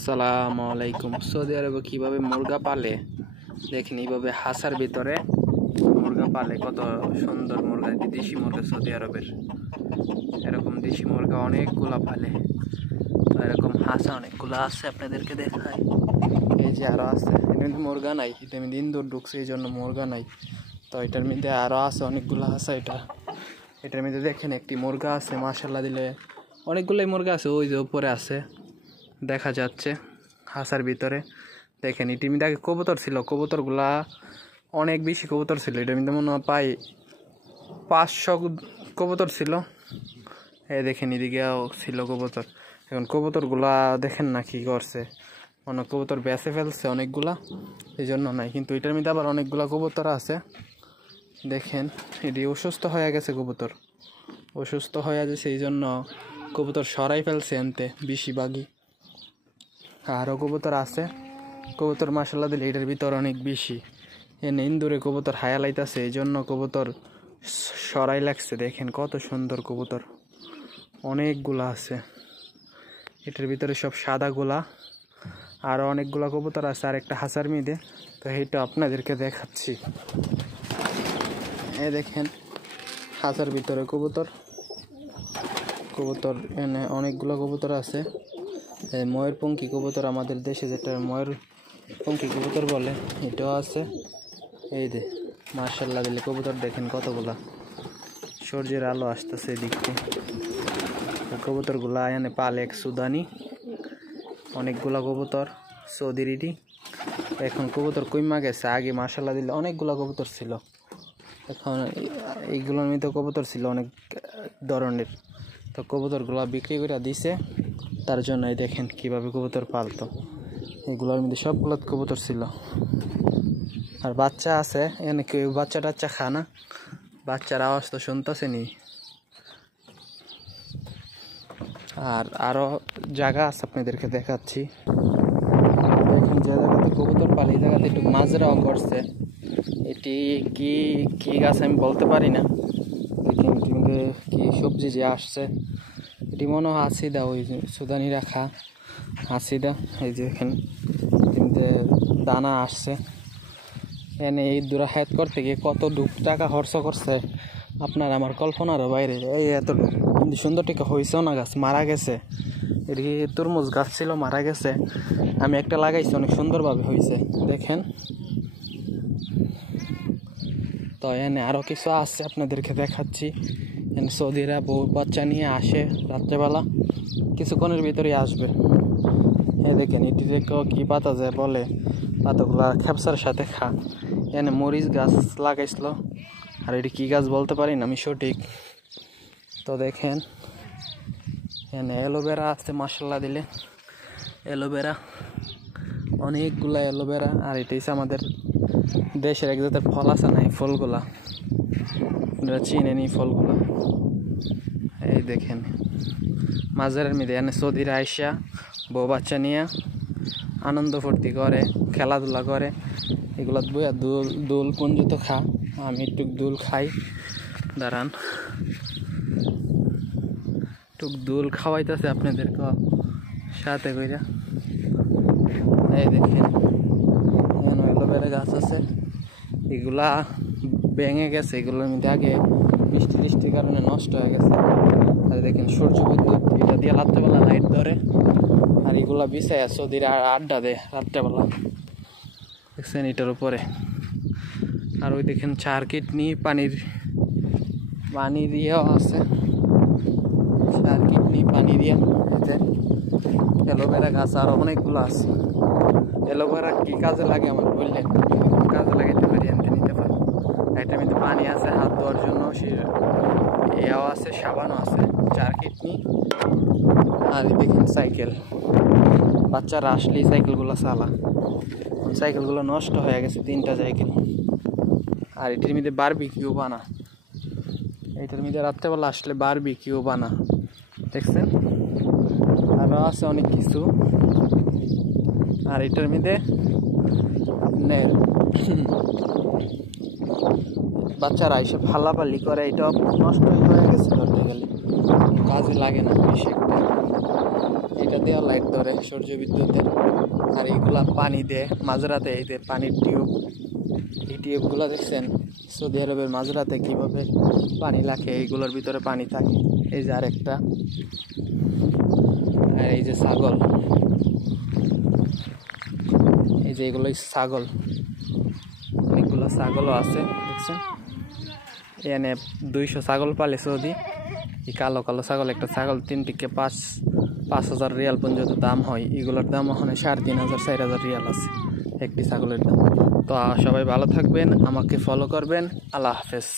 আসসালামু আলাইকুম। সৌদি আরবে কিভাবে মুরগা পালে দেখেন, এইভাবে হাসার ভিতরে মুরগা পালে। কত সুন্দর মুরগা, দেশি মুরগা সৌদি আরবের। এরকম দেশি মুরগা অনেকগুলা পালে। তো এরকম হাসা অনেকগুলো আছে, আপনাদেরকে দেখাই। এই যে আরো আছে, এটার মধ্যে মুরগা নাই, এটা আমি ইন্দুর ঢুকছে এই জন্য মুরগা নাই। তো এটার মধ্যে আরো আছে অনেকগুলো হাসা। এটার মধ্যে দেখেন একটি মুরগা আছে, মাশাআল্লাহ দিলে অনেকগুলোই মুরগা আছে। ওই যে উপরে আছে দেখা যাচ্ছে হাসার ভিতরে। দেখেন এটির মধ্যে আগে কবুতর ছিল, কবুতরগুলা অনেক বেশি কবুতর ছিল। এটার মধ্যে মনে হয় প্রায় 500 কবুতর ছিল। এই দেখেন এদিকেও ছিল কবুতর। এখন কবুতরগুলা দেখেন না কি করছে, অনেক কবুতর বেঁচে ফেলছে অনেকগুলা, এই জন্য নাই। কিন্তু এটার মধ্যে আবার অনেকগুলা কবুতর আছে। দেখেন এটি অসুস্থ হয়ে গেছে, কবুতর অসুস্থ হয়ে গেছে, এই জন্য কবুতর সরাই ফেলছে আনতে বেশিরভাগই। আরও কবুতর আছে, কবুতর মাশাআল্লাহ দিলে এটার ভিতর অনেক বেশি। এনে ইন্দুরে কবুতর হায়া লাইতেছে, এই জন্য কবুতর সরাই লাগছে। দেখেন কত সুন্দর কবুতর, অনেকগুলা আছে এটার ভিতরে, সব সাদাগুলা। আরও অনেকগুলা কবুতর আছে আর একটা হাসার মিদে। তো এইটা আপনাদেরকে দেখাচ্ছি। এই দেখেন হাসার ভিতরে কবুতর এনে অনেকগুলো কবুতর আছে। ময়ূরপঙ্খী কবুতর আমাদের দেশে যেটা ময়ূরপঙ্খী কবুতর বলে, এটাও আছে। এই যে মাশাআল্লাহ দিলে কবুতর দেখেন কতগুলা, সূর্যের আলো আসতেছে এদিকে। কবুতরগুলা এনে পালে এক সুদানি, অনেকগুলা কবুতর সৌদিরিটি। এখন কবুতর কইমা গেছে, আগে মাশাআল্লাহ দিলে অনেকগুলা কবুতর ছিল। এখন এইগুলোর মধ্যে কবুতর ছিল অনেক ধরনের। তো কবুতরগুলা বিক্রি করে দিছে, তার জন্য দেখেন কিভাবে কবুতর পালতো। এগুলোর মধ্যে সবগুলো কবুতর ছিল। আর বাচ্চা আছে, এনে কেউ বাচ্চা টাচ্চা খানা, বাচ্চার আওয়াজ তো শুনতেছে নি। আর আরো জায়গা আছে, আপনাদেরকে দেখাচ্ছি। দেখেন যে জায়গাতে কবুতর পালে, এই জায়গাতে একটু মাজরাও করছে। এটি কি কি গাছ আমি বলতে পারি না। কিন্তু কি সবজি যে আসছে, এটি মনে হয় হাসিদা, ওই সুদানি রাখা হাসিদা। এই যে এখানে দানা আসছে। এনে এই দুরাহাত করতে গিয়ে কত টাকা খরচ করছে আপনার আমার কল্পনারও বাইরে। এই এতটুকু কিন্তু সুন্দর টিকা হয়েছেও না, গাছ মারা গেছে। এটি তরমুজ গাছ ছিল, মারা গেছে। আমি একটা লাগাইছি, অনেক সুন্দরভাবে হয়েছে দেখেন। তো এনে আরও কিছু আছে, আপনাদেরকে দেখাচ্ছি। এনে সৌদিরা বউ বাচ্চা নিয়ে আসে রাত্রেবেলা, কিছুক্ষণের ভিতরেই আসবে। এই দেখেন এটি দেখেও কি পাতা যায় বলে, পাতাগুলা খেপসার সাথে খা। এনে মরিচ গাছ লাগাইছিল, আর এটি কি গাছ বলতে পারি না আমি সঠিক। তো দেখেন এনে অ্যালোভেরা আছে, মাশাআল্লাহ দিলে অ্যালোভেরা, অনেকগুলা অ্যালোভেরা। আর এটা হচ্ছে আমাদের দেশের এক জাতের ফল আছে না, এই ফলগুলা আপনারা চিনেন এই ফলগুলা। এই দেখেন মাজারের মধ্যে এনে সৌদিরা আইসা বউ বাচ্চা নিয়ে আনন্দ ফুর্তি করে, খেলাধুলা করে। এগুলো বইয়া দোল পঞ্জিত খা। আমি একটু দোল খাই, দাঁড়ান একটু দোল খাওয়াইতেছে আপনাদেরকে সাথে কইরা। এই দেখেন এখানে অ্যালোভেরা গাছ আছে, এগুলা ভেঙে গেছে। এগুলোর মধ্যে আগে বৃষ্টির কারণে নষ্ট হয়ে গেছে। আর দেখেন সূর্য বিদ্যুৎ এটা দিয়ে রাত্রেবেলা লাইট ধরে, আর এগুলা বিছায় সৌদির আড্ডা দেয় রাত্রেবেলা, দেখছেন এটার উপরে। আর ওই দেখেন সার্কিট নিয়ে পানি দিয়েও আছে, সার্কিট নিয়ে পানি দিয়ে। অ্যালোভেরা গাছ আরও অনেকগুলো আছে। অ্যালোভেরা কি কাজে লাগে আমার বললেন, কাজে লাগাইতে পারি, আনতে নিতে পারি। এটার মধ্যে পানি আছে হাত ধোয়ার জন্য, এও আছে, সাবানও আছে, সার্কিট নিয়ে। আর দেখেন সাইকেল, বাচ্চারা আসলেই সাইকেলগুলো চালা। সাইকেলগুলো নষ্ট হয়ে গেছে, 3টা সাইকেল। আর এটির মধ্যে বারবিকিউ বানা, এটার মধ্যে রাত্রেবেলা আসলে বারবিকিউ বানা, দেখছেন। আরও আছে অনেক কিছু। আর এটার মধ্যে আপনার বাচ্চারা এসে ফালাফালি করে, এটা নষ্ট হয়ে গেছে ধরতে গেলে, কাজে লাগে না বেশি একটা। এটা দিয়েও লাইট ধরে সূর্য বিদ্যুতের। আর এইগুলা পানি দেয় মাঝরাতে, এই যে পানির টিউব, এই টিউবগুলো দেখছেন সৌদি আরবের মাঝরাতে কিভাবে পানি লাগে, এইগুলোর ভিতরে পানি থাকে। এই যে আরেকটা, আর এই যে ছাগল, এই যে এগুলো ছাগল, অনেকগুলো ছাগলও আছে দেখছেন। এখানে 200 ছাগল পালে সৌদি। এই কালো কালো ছাগল, একটা ছাগল 3 থেকে 5,000 রিয়াল পর্যন্ত দাম হয়। এগুলোর দাম ওখানে 3,500 4,000 রিয়াল আছে একটি ছাগলের দাম। তো সবাই ভালো থাকবেন, আমাকে ফলো করবেন। আল্লাহ হাফেজ।